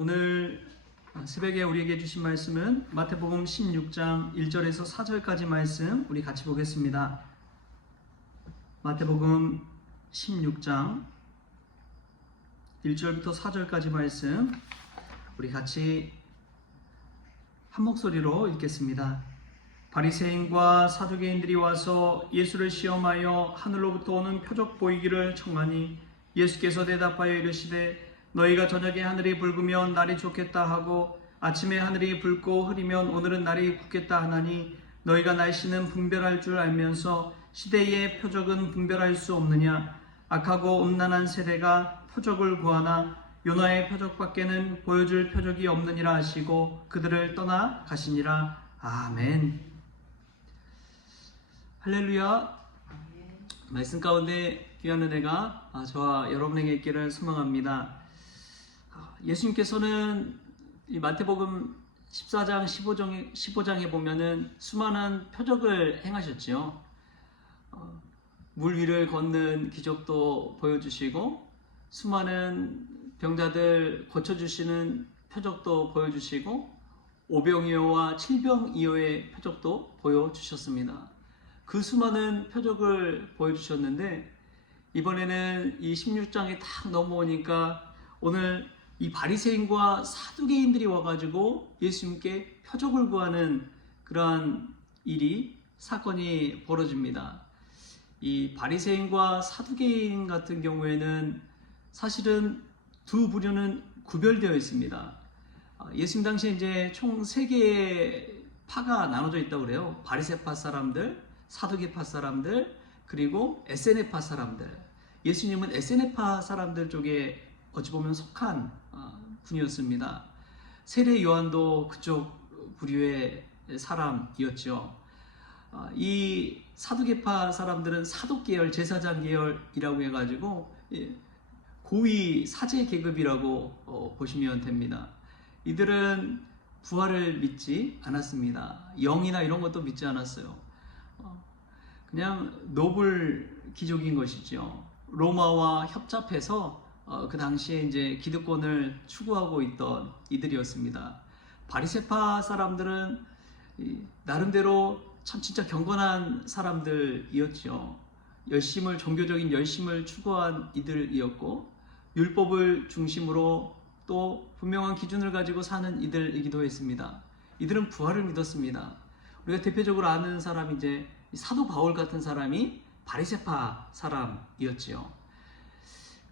오늘 새벽에 우리에게 주신 말씀은 마태복음 16장 1절에서 4절까지 말씀 우리 같이 보겠습니다. 마태복음 16장 1절부터 4절까지 말씀 우리 같이 한 목소리로 읽겠습니다. 바리새인과 사두개인들이 와서 예수를 시험하여 하늘로부터 오는 표적 보이기를 청하니 예수께서 대답하여 이르시되 너희가 저녁에 하늘이 붉으면 날이 좋겠다 하고 아침에 하늘이 붉고 흐리면 오늘은 날이 굳겠다 하나니 너희가 날씨는 분별할 줄 알면서 시대의 표적은 분별할 수 없느냐. 악하고 음란한 세대가 표적을 구하나 요나의 표적밖에는 보여줄 표적이 없느니라 하시고 그들을 떠나 가시니라. 아멘. 할렐루야. 말씀 가운데 귀한 은혜가 저와 여러분에게 있기를 소망합니다. 예수님께서는 이 마태복음 14장 15장에 보면은 수많은 표적을 행하셨지요. 물 위를 걷는 기적도 보여주시고 수많은 병자들 고쳐주시는 표적도 보여주시고 오병이어와 칠병이어의 표적도 보여주셨습니다. 그 수많은 표적을 보여주셨는데 이번에는 이 16장에 딱 넘어오니까 오늘 이 바리새인과 사두개인들이 와가지고 예수님께 표적을 구하는 그러한 사건이 벌어집니다. 이 바리새인과 사두개인 같은 경우에는 사실은 두 부류는 구별되어 있습니다. 예수님 당시에 이제 총 3개의 파가 나눠져 있다고 그래요. 바리새파 사람들, 사두개파 사람들, 그리고 에세네파 사람들. 예수님은 에세네파 사람들 쪽에 어찌 보면 속한 분이었습니다. 세례 요한도 그쪽 부류의 사람이었죠. 이 사두개파 사람들은 사독 계열, 제사장 계열이라고 해가지고 고위 사제 계급이라고 보시면 됩니다. 이들은 부활을 믿지 않았습니다. 영이나 이런 것도 믿지 않았어요. 그냥 노블 귀족인 것이죠. 로마와 협잡해서 그 당시에 이제 기득권을 추구하고 있던 이들이었습니다. 바리새파 사람들은 나름대로 참 진짜 경건한 사람들이었죠. 종교적인 열심을 추구한 이들이었고 율법을 중심으로 또 분명한 기준을 가지고 사는 이들이기도 했습니다. 이들은 부활을 믿었습니다. 우리가 대표적으로 아는 사람이 이제 사도 바울 같은 사람이 바리새파 사람이었지요.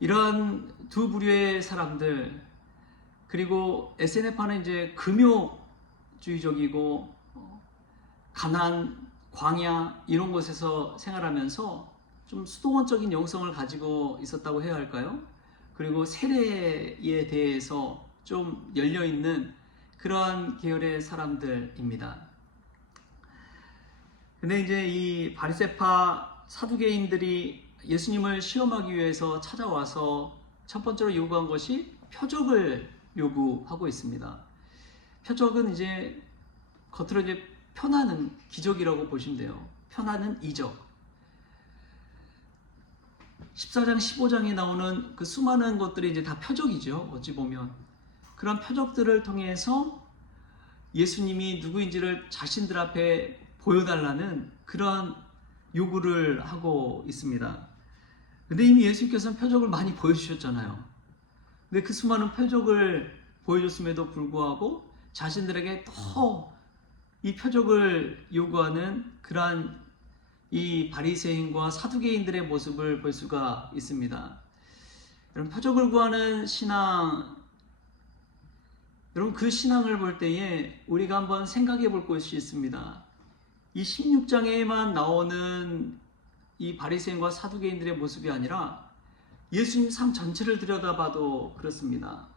이러한 두 부류의 사람들, 그리고 에세네파는 이제 금욕주의적이고 가난, 광야 이런 곳에서 생활하면서 좀 수도원적인 영성을 가지고 있었다고 해야 할까요? 그리고 세례에 대해서 좀 열려있는 그러한 계열의 사람들입니다. 근데 이제 이 바리새파 사두개인들이 예수님을 시험하기 위해서 찾아와서 첫 번째로 요구한 것이 표적을 요구하고 있습니다. 표적은 이제 겉으로 이제 표나는 기적이라고 보시면 돼요. 표나는 이적. 14장, 15장에 나오는 그 수많은 것들이 이제 다 표적이죠. 어찌 보면. 그런 표적들을 통해서 예수님이 누구인지를 자신들 앞에 보여달라는 그러한 요구를 하고 있습니다. 근데 이미 예수님께서는 표적을 많이 보여주셨잖아요. 근데 그 수많은 표적을 보여줬음에도 불구하고 자신들에게 더 이 표적을 요구하는 그러한 이 바리새인과 사두개인들의 모습을 볼 수가 있습니다. 여러분, 표적을 구하는 신앙, 여러분 그 신앙을 볼 때에 우리가 한번 생각해 볼 것이 있습니다. 이 16장에만 나오는 이 바리새인과 사두개인들의 모습이 아니라 예수님 삶 전체를 들여다봐도 그렇습니다.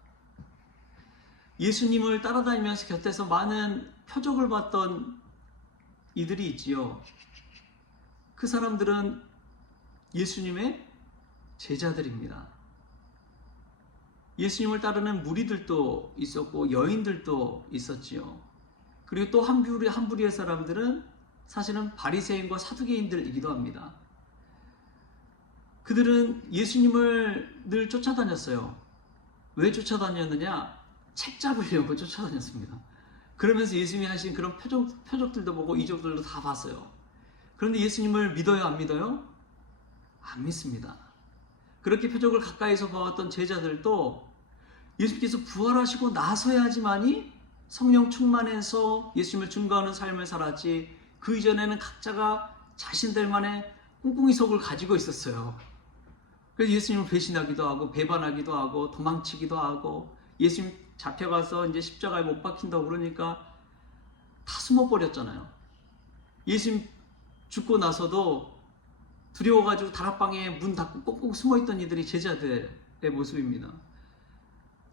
예수님을 따라다니면서 곁에서 많은 표적을 봤던 이들이 있지요. 그 사람들은 예수님의 제자들입니다. 예수님을 따르는 무리들도 있었고 여인들도 있었지요. 그리고 또 한 부류의 사람들은 사실은 바리새인과 사두개인들이기도 합니다. 그들은 예수님을 늘 쫓아다녔어요. 왜 쫓아다녔느냐? 책 잡으려고 쫓아다녔습니다. 그러면서 예수님이 하신 그런 표적들도 보고 이적들도 다 봤어요. 그런데 예수님을 믿어요, 안 믿어요? 안 믿습니다. 그렇게 표적을 가까이서 봐왔던 제자들도 예수님께서 부활하시고 나서야지만이 성령 충만해서 예수님을 증거하는 삶을 살았지, 그 이전에는 각자가 자신들만의 꿍꿍이 속을 가지고 있었어요. 그래서 예수님을 배신하기도 하고 배반하기도 하고 도망치기도 하고, 예수님 잡혀가서 이제 십자가에 못 박힌다고 그러니까 다 숨어버렸잖아요. 예수님 죽고 나서도 두려워가지고 다락방에 문 닫고 꽁꽁 숨어있던 이들이 제자들의 모습입니다.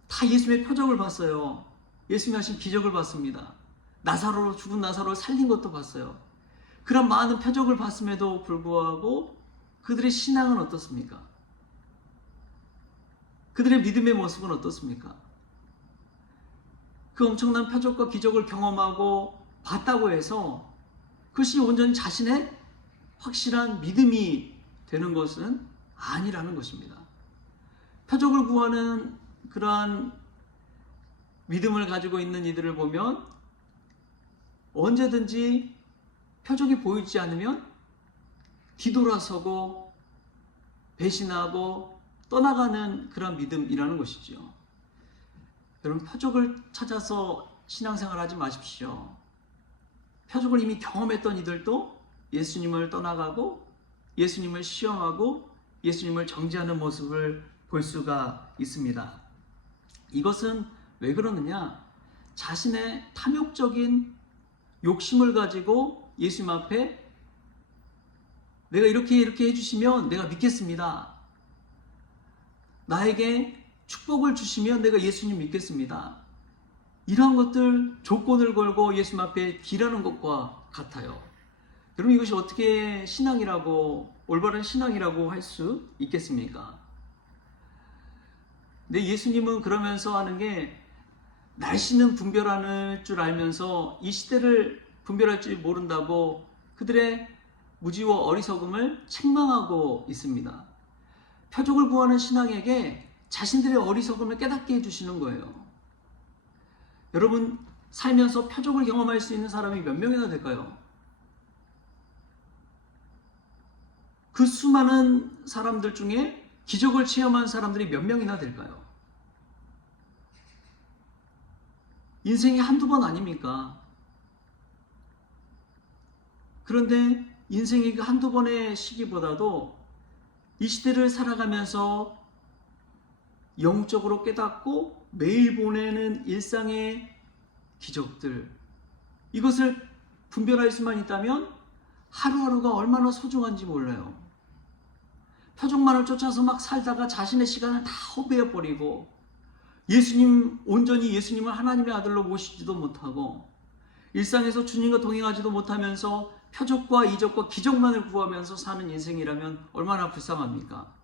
다 예수님의 표적을 봤어요. 예수님이 하신 기적을 봤습니다. 나사로로, 죽은 나사로를 살린 것도 봤어요. 그런 많은 표적을 봤음에도 불구하고 그들의 신앙은 어떻습니까? 그들의 믿음의 모습은 어떻습니까? 그 엄청난 표적과 기적을 경험하고 봤다고 해서 그것이 온전히 자신의 확실한 믿음이 되는 것은 아니라는 것입니다. 표적을 구하는 그러한 믿음을 가지고 있는 이들을 보면 언제든지 표적이 보이지 않으면 뒤돌아서고 배신하고 떠나가는 그런 믿음이라는 것이죠. 여러분, 표적을 찾아서 신앙생활 하지 마십시오. 표적을 이미 경험했던 이들도 예수님을 떠나가고 예수님을 시험하고 예수님을 정죄하는 모습을 볼 수가 있습니다. 이것은 왜 그러느냐? 자신의 탐욕적인 욕심을 가지고 예수님 앞에 내가 이렇게 해주시면 내가 믿겠습니다. 나에게 축복을 주시면 내가 예수님 믿겠습니다. 이러한 것들 조건을 걸고 예수님 앞에 기라는 것과 같아요. 여러분, 이것이 어떻게 신앙이라고, 올바른 신앙이라고 할 수 있겠습니까? 근데 예수님은 그러면서 하는 게, 날씨는 분별하는 줄 알면서 이 시대를 분별할 줄 모른다고 그들의 무지와 어리석음을 책망하고 있습니다. 표적을 구하는 신앙에게 자신들의 어리석음을 깨닫게 해주시는 거예요. 여러분, 살면서 표적을 경험할 수 있는 사람이 몇 명이나 될까요? 그 수많은 사람들 중에 기적을 체험한 사람들이 몇 명이나 될까요? 인생이 한두 번 아닙니까? 그런데 인생이 그 한두 번의 시기보다도 이 시대를 살아가면서 영적으로 깨닫고 매일 보내는 일상의 기적들, 이것을 분별할 수만 있다면 하루하루가 얼마나 소중한지 몰라요. 표적만을 쫓아서 막 살다가 자신의 시간을 다 허비해버리고 온전히 예수님을 하나님의 아들로 모시지도 못하고 일상에서 주님과 동행하지도 못하면서 표적과 이적과 기적만을 구하면서 사는 인생이라면 얼마나 불쌍합니까?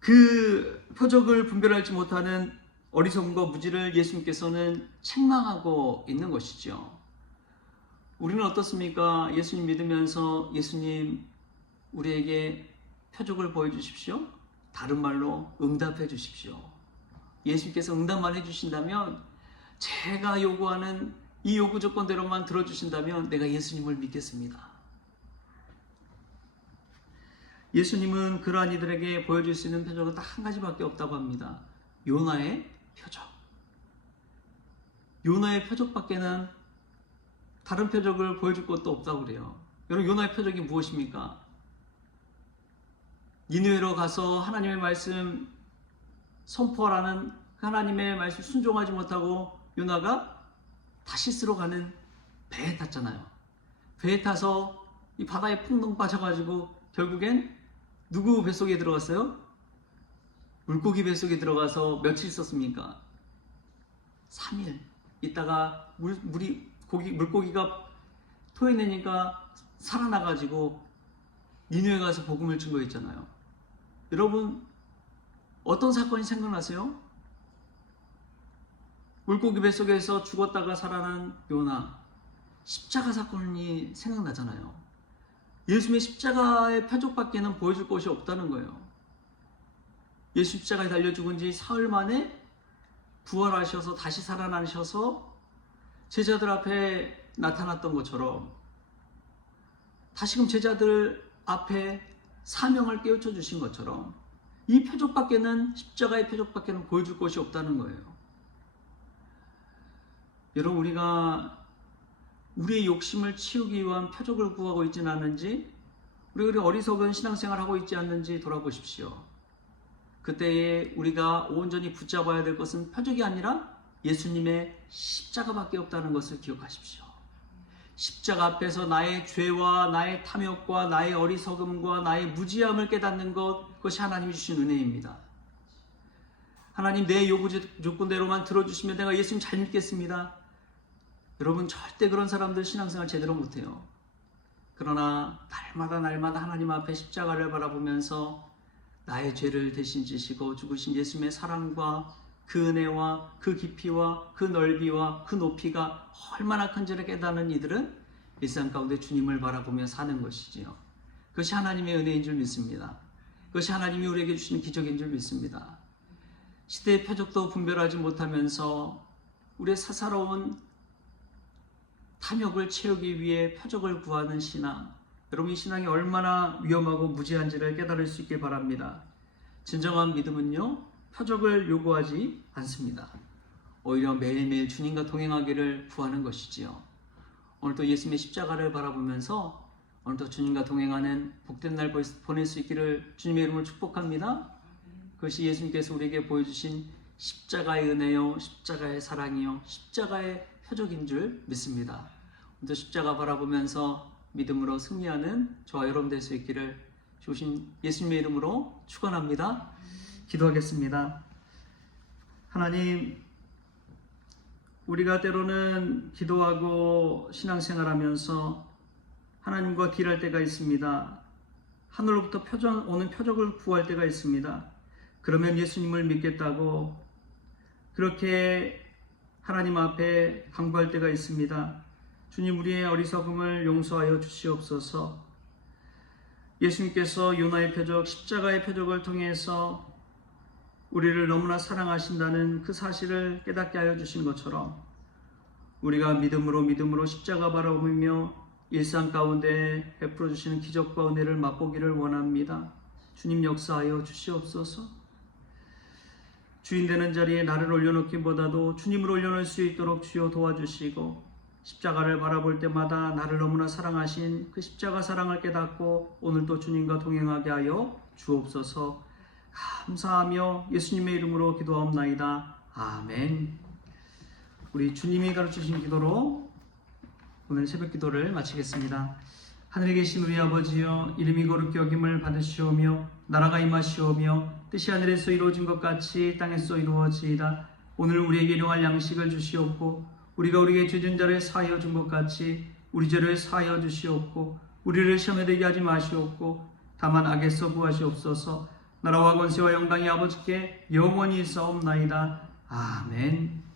그 표적을 분별하지 못하는 어리석음과 무지를 예수님께서는 책망하고 있는 것이죠. 우리는 어떻습니까? 예수님 믿으면서 예수님, 우리에게 표적을 보여주십시오. 다른 말로 응답해 주십시오. 예수님께서 응답만 해주신다면, 제가 요구하는 이 요구 조건대로만 들어주신다면 내가 예수님을 믿겠습니다. 예수님은 그러한 이들에게 보여줄 수 있는 표적은 딱 한 가지밖에 없다고 합니다. 요나의 표적. 요나의 표적밖에는 다른 표적을 보여줄 것도 없다고 그래요. 여러분, 요나의 표적이 무엇입니까? 니느웨로 가서 하나님의 말씀 선포하라는 하나님의 말씀 순종하지 못하고 요나가 다시스로 가는 배에 탔잖아요. 배에 타서 이 바다에 풍덩 빠져가지고 결국엔 누구 뱃속에 들어갔어요? 물고기 뱃속에 들어가서 며칠 있었습니까? 3일 있다가 물고기가 토해내니까 살아나가지고 니느웨 가서 복음을 증거했잖아요. 여러분, 어떤 사건이 생각나세요? 물고기 뱃속에서 죽었다가 살아난 요나, 십자가 사건이 생각나잖아요. 예수님의 십자가의 표적밖에는 보여줄 것이 없다는 거예요. 예수 십자가에 달려 죽은 지 사흘 만에 부활하셔서 다시 살아나셔서 제자들 앞에 나타났던 것처럼 다시금 제자들 앞에 사명을 깨우쳐 주신 것처럼 이 표적밖에는, 십자가의 표적밖에는 보여줄 것이 없다는 거예요. 여러분, 우리가 우리의 욕심을 치우기 위한 표적을 구하고 있지는 않는지, 우리가 어리석은 신앙생활을 하고 있지 않는지 돌아보십시오. 그때에 우리가 온전히 붙잡아야 될 것은 표적이 아니라 예수님의 십자가밖에 없다는 것을 기억하십시오. 십자가 앞에서 나의 죄와 나의 탐욕과 나의 어리석음과 나의 무지함을 깨닫는 것, 그것이 하나님이 주신 은혜입니다. 하나님, 내 요구 조건대로만 들어주시면 내가 예수님 잘 믿겠습니다. 여러분, 절대 그런 사람들 신앙생활 제대로 못해요. 그러나 날마다 하나님 앞에 십자가를 바라보면서 나의 죄를 대신 지시고 죽으신 예수님의 사랑과 그 은혜와 그 깊이와 그 넓이와 그 높이가 얼마나 큰지를 깨닫는 이들은 일상 가운데 주님을 바라보며 사는 것이지요. 그것이 하나님의 은혜인 줄 믿습니다. 그것이 하나님이 우리에게 주시는 기적인 줄 믿습니다. 시대의 표적도 분별하지 못하면서 우리의 사사로운 탐욕을 채우기 위해 표적을 구하는 신앙, 여러분, 이 신앙이 얼마나 위험하고 무지한지를 깨달을 수 있길 바랍니다. 진정한 믿음은요, 표적을 요구하지 않습니다. 오히려 매일매일 주님과 동행하기를 구하는 것이지요. 오늘도 예수님의 십자가를 바라보면서 오늘도 주님과 동행하는 복된 날 보낼 수 있기를 주님의 이름으로 축복합니다. 그것이 예수님께서 우리에게 보여주신 십자가의 은혜요, 십자가의 사랑이요, 십자가의 표적인 줄 믿습니다. 오늘도 십자가 바라보면서 믿음으로 승리하는 저와 여러분 될 수 있기를 주신 예수님의 이름으로 축원합니다. 기도하겠습니다. 하나님, 우리가 때로는 기도하고 신앙생활하면서 하나님과 딜할 때가 있습니다. 하늘로부터 오는 표적을 구할 때가 있습니다. 그러면 예수님을 믿겠다고 그렇게 하나님 앞에 강구할 때가 있습니다. 주님, 우리의 어리석음을 용서하여 주시옵소서. 예수님께서 요나의 표적, 십자가의 표적을 통해서 우리를 너무나 사랑하신다는 그 사실을 깨닫게 하여 주신 것처럼 우리가 믿음으로 십자가 바라보며 일상 가운데 베풀어 주시는 기적과 은혜를 맛보기를 원합니다. 주님, 역사하여 주시옵소서. 주인 되는 자리에 나를 올려놓기보다도 주님을 올려놓을 수 있도록 주여 도와주시고, 십자가를 바라볼 때마다 나를 너무나 사랑하신 그 십자가 사랑을 깨닫고 오늘도 주님과 동행하게 하여 주옵소서. 감사하며 예수님의 이름으로 기도하옵나이다. 아멘. 우리 주님이 가르치신 기도로 오늘 새벽 기도를 마치겠습니다. 하늘에 계신 우리 아버지여, 이름이 거룩히 여김을 받으시오며 나라가 임하시오며 뜻이 하늘에서 이루어진 것 같이 땅에서 이루어지이다. 오늘 우리에게 일용할 양식을 주시옵고 우리가 우리에게 죄진 자를 사하여 준 것 같이 우리 죄를 사하여 주시옵고 우리를 시험에 들게 하지 마시옵고 다만 악에서 구하시옵소서. 나라와 권세와 영광이 아버지께 영원히 있사옵나이다. 아멘.